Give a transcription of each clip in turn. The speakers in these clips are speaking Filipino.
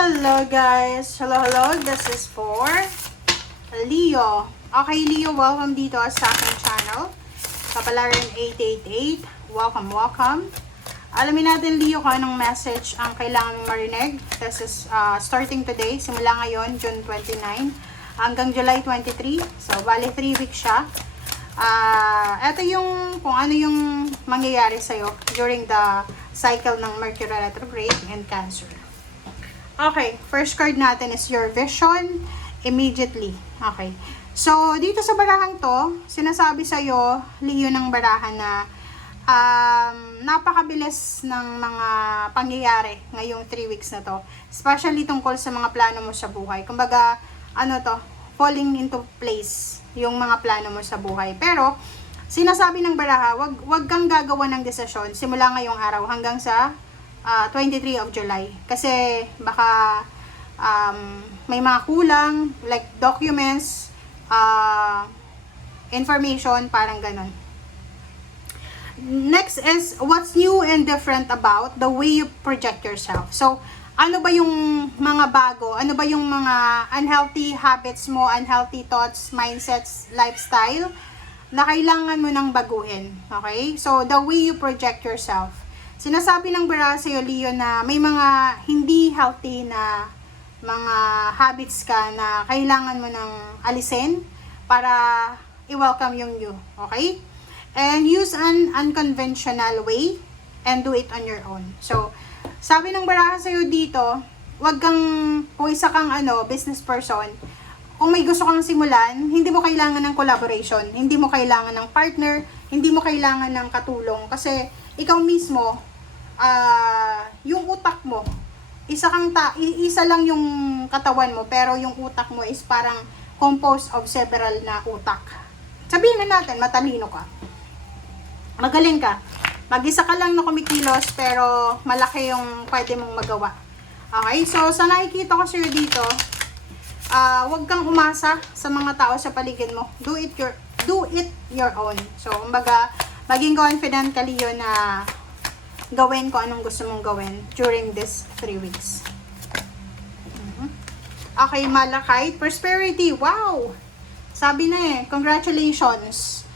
Hello guys! Hello! This is for Leo. Okay Leo, welcome dito sa aking channel. Kapalaran 888. Welcome. Alamin natin Leo kung anong message ang kailangan mong marinig. This is starting today, simula ngayon, June 29 hanggang July 23. So, bali 3 weeks siya. Ito yung kung ano yung mangyayari sa'yo during the cycle ng Mercury retrograde and Cancer. Okay, first card natin is your vision immediately. Okay. So, dito sa barahan to, sinasabi sa'yo, Leo ng barahan na napakabilis ng mga pangyayari ngayong 3 weeks na to. Especially tungkol sa mga plano mo sa buhay. Kumbaga, falling into place yung mga plano mo sa buhay. Pero, sinasabi ng baraha, wag kang gagawa ng desisyon simula ngayong araw hanggang sa 23 of July. Kasi baka may mga kulang, like documents, information, parang ganon. Next is, what's new and different about the way you project yourself? So, ano ba yung mga bago? Ano ba yung mga unhealthy habits mo, unhealthy thoughts, mindsets, lifestyle na kailangan mo nang baguhin? Okay? So, the way you project yourself. Sinasabi ng baraha sa'yo, Leo, na may mga hindi healthy na mga habits ka na kailangan mo nang alisin para i-welcome yung you. Okay? And use an unconventional way and do it on your own. So, sabi ng baraha sa'yo dito, wag kang, kung isa kang business person, kung may gusto kang simulan, hindi mo kailangan ng collaboration, hindi mo kailangan ng partner, hindi mo kailangan ng katulong. Kasi, ikaw mismo, yung utak mo, isa lang yung katawan mo, pero yung utak mo is parang composed of several na utak. Sabihin na natin, matalino ka. Magaling ka. Mag-isa ka lang na kumikilos, pero malaki yung pwede mong magawa. Okay? So, sa nakikita ko sa'yo dito, huwag kang umasa sa mga tao sa paligid mo. Do it your own. So, kumbaga, maging confident ka, Leo, na gawin ko anong gusto mong gawin during this 3 weeks. Okay, Malachite. Prosperity. Wow! Sabi na congratulations.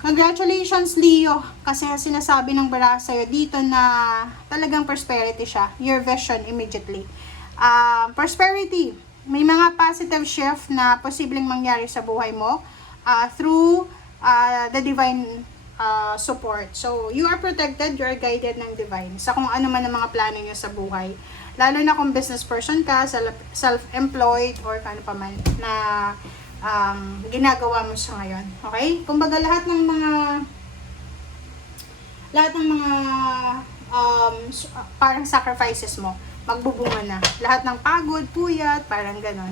Congratulations, Leo. Kasi sinasabi ng baraha sa'yo dito na talagang prosperity siya. Your vision immediately. Prosperity. May mga positive shift na posibleng mangyari sa buhay mo through the divine support. So, you are protected, you are guided ng divine sa kung ano man ang mga plano nyo sa buhay. Lalo na kung business person ka, self-employed, or kano pa man na ginagawa mo sa ngayon. Okay? Kumbaga lahat ng mga parang sacrifices mo, magbubunga na. Lahat ng pagod, puyat, parang ganon.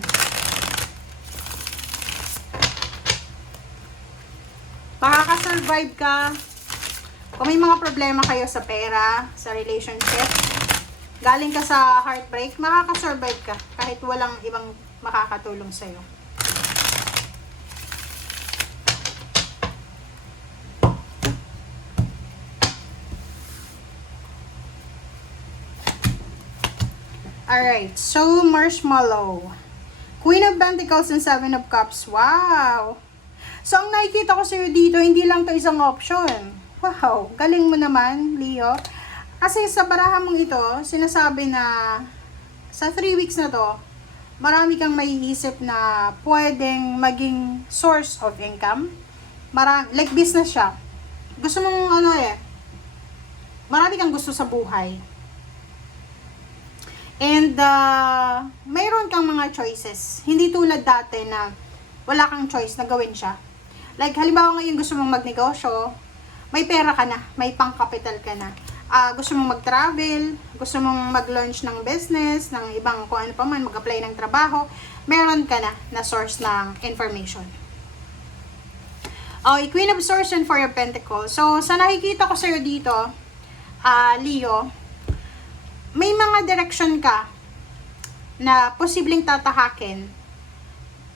Makaka-survive ka. Kung may mga problema kayo sa pera, sa relationship, galing ka sa heartbreak, makaka-survive ka kahit walang ibang makakatulong sa'yo. Alright, so Marshmallow. Queen of Pentacles and Seven of Cups. Wow! So, ang nakikita ko sa'yo dito, hindi lang to isang option. Wow, galing mo naman, Leo. Kasi sa baraha mong ito, sinasabi na sa 3 weeks na to, marami kang maiisip na pwedeng maging source of income. Like business siya. Gusto mong marami kang gusto sa buhay. And mayroon kang mga choices. Hindi tulad dati na wala kang choice na gawin siya. Like, halimbawa ngayon gusto mong magnegosyo, may pera ka na, may pang-capital ka na. Gusto mong mag-travel, gusto mong mag-launch ng business, ng ibang kung ano pa man, mag-apply ng trabaho, meron ka na source ng information. Okay, Queen of Swords and Four of Pentacles. So, sa nakikita ko sa'yo dito, Leo, may mga direction ka na posibleng tatahakin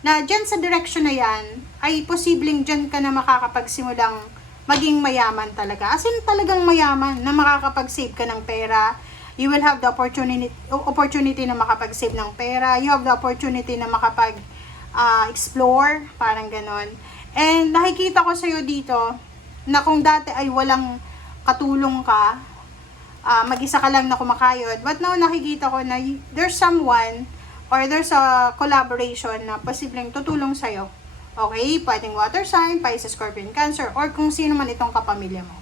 na dyan sa direction na yan, ay posibleng dyan ka na makakapagsimulang maging mayaman talaga. As in, talagang mayaman na makakapag-save ka ng pera, You will have the opportunity na makapag-save ng pera. You have the opportunity na explore, parang ganon. And nakikita ko sa'yo dito na kung dati ay walang katulong ka, mag-isa ka lang na kumakayod, but now nakikita ko na there's someone or there's a collaboration na posibleng tutulong sa'yo. Okay? Pwedeng water sign, Pisces, Scorpion, Cancer, or kung sino man itong kapamilya mo.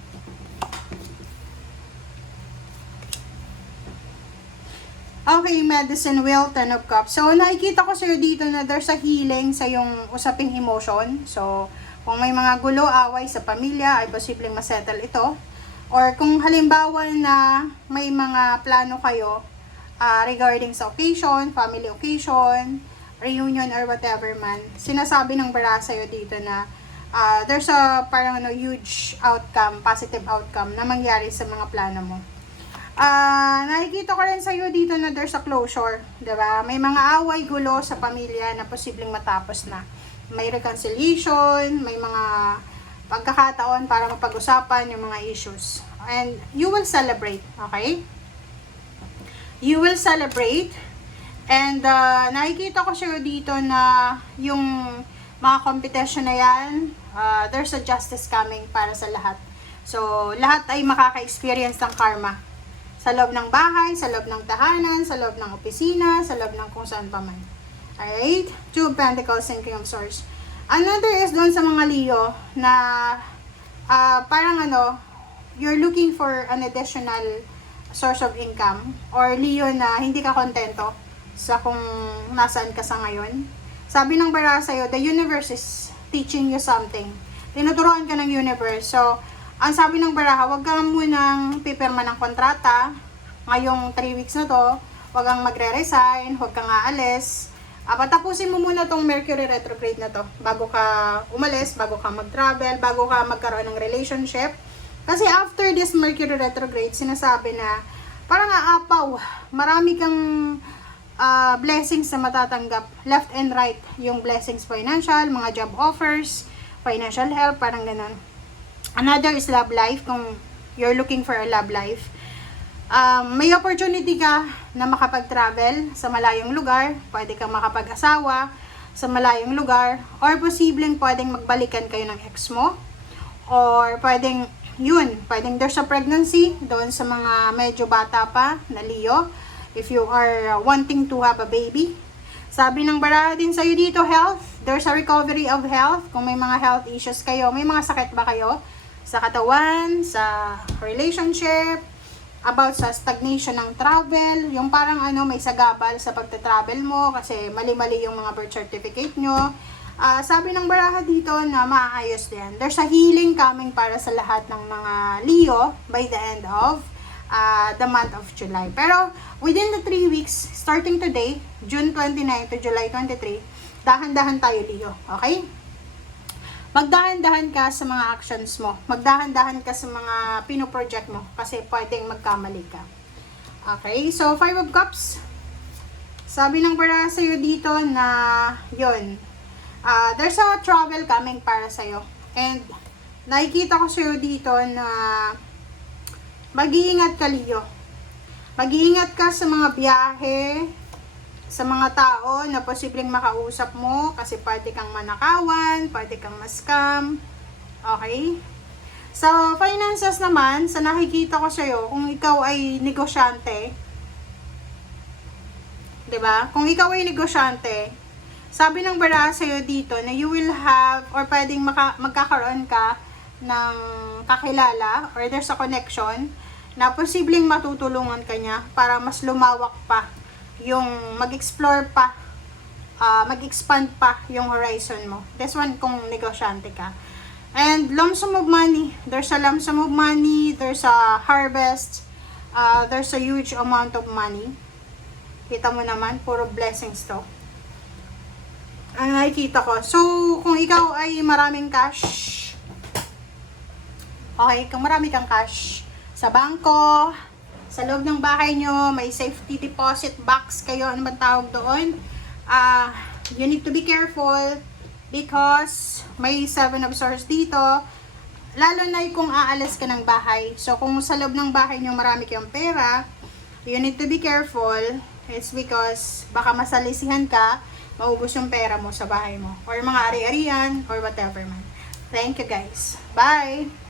Okay, Medicine Wheel, Ten of Cups. So, nakikita ko sa'yo dito na there's a healing sa yung usaping emotion. So, kung may mga gulo, away sa pamilya, ay posibleng masettle ito. Or kung halimbawa na may mga plano kayo regarding sa occasion, family occasion, reunion, or whatever man, sinasabi ng bara sa'yo dito na there's a parang huge outcome, positive outcome na mangyari sa mga plano mo. Nakikita ko rin sa'yo dito na there's a closure, diba? May mga away, gulo sa pamilya na posibleng matapos na. May reconciliation, may mga pagkakataon para mapag-usapan yung mga issues. And you will celebrate, okay? You will celebrate. And nakikita ko sa'yo dito na yung mga competition na yan, there's a justice coming para sa lahat. So, lahat ay makaka-experience ng karma. Sa loob ng bahay, sa loob ng tahanan, sa loob ng opisina, sa loob ng kung saan pa man. Alright? Two of Pentacles and King of Swords. Another is doon sa mga Leo na parang you're looking for an additional source of income, or Leo na hindi ka kontento sa kung nasaan ka sa ngayon. Sabi ng bara sa'yo, the universe is teaching you something. Tinuturuan ka ng universe. So, ang sabi ng baraha, huwag kang munang pipirma ng kontrata ngayong 3 weeks na to, huwag kang magre-resign, huwag kang aalis. Patapusin mo muna tong Mercury retrograde na to bago ka umalis, bago ka mag-travel, bago ka magkaroon ng relationship. Kasi after this Mercury retrograde, sinasabi na parang aapaw, marami kang blessings na matatanggap, left and right, yung blessings financial, mga job offers, financial help, parang ganun. Another is love life, kung you're looking for a love life. May opportunity ka na makapag-travel sa malayong lugar, pwede kang makapag-asawa sa malayong lugar, or posibleng pwedeng magbalikan kayo ng ex mo, or pwedeng there's a pregnancy doon sa mga medyo bata pa na Leo, if you are wanting to have a baby. Sabi ng baraha din sa'yo dito, health, there's a recovery of health, kung may mga health issues kayo, may mga sakit ba kayo sa katawan, sa relationship, about sa stagnation ng travel, yung parang may sagabal sa pagta-travel mo kasi mali-mali yung mga birth certificate nyo. Sabi ng baraha dito na maayos din. There's a healing coming para sa lahat ng mga Leo by the end of the month of July. Pero within the 3 weeks, starting today, June 29 to July 23, dahan-dahan tayo Leo, okay? Magdahan-dahan ka sa mga actions mo. Magdahan-dahan ka sa mga pino-project mo kasi pwedeng magkamali ka. Okay, so 5 of Cups. Sabi ng bara sa'yo dito na there's a travel coming para sa'yo. And nakikita ko sa'yo dito na mag-iingat ka, Leo. Mag-iingat ka sa mga biyahe, sa mga tao na posibleng makausap mo kasi pwede kang manakawan, pwede kang ma-scam. Okay? Sa finances naman, sa nakikita ko sa'yo, kung ikaw ay negosyante, diba? Kung ikaw ay negosyante, sabi ng bara sa'yo dito na you will have, or pwedeng magkakaroon ka ng kakilala, or there's a connection, na posibleng matutulungan ka niya para mas lumawak pa yung mag-explore pa, mag-expand pa yung horizon mo. This one kung negosyante ka. And lump sum of money. There's a lump sum of money, there's a harvest, there's a huge amount of money. Kita mo naman, puro blessings to. Ang nakikita ko. So, kung ikaw ay maraming cash, okay, kung marami kang cash sa bangko, sa loob ng bahay nyo, may safety deposit box kayo, ano bang tawag doon? You need to be careful because may 7 of Swords dito, lalo na kung aalis ka ng bahay. So, kung sa loob ng bahay nyo marami kayong pera, You need to be careful. It's because baka masalisihan ka, maubos yung pera mo sa bahay mo. Or mga ari-arian, or whatever man. Thank you guys. Bye!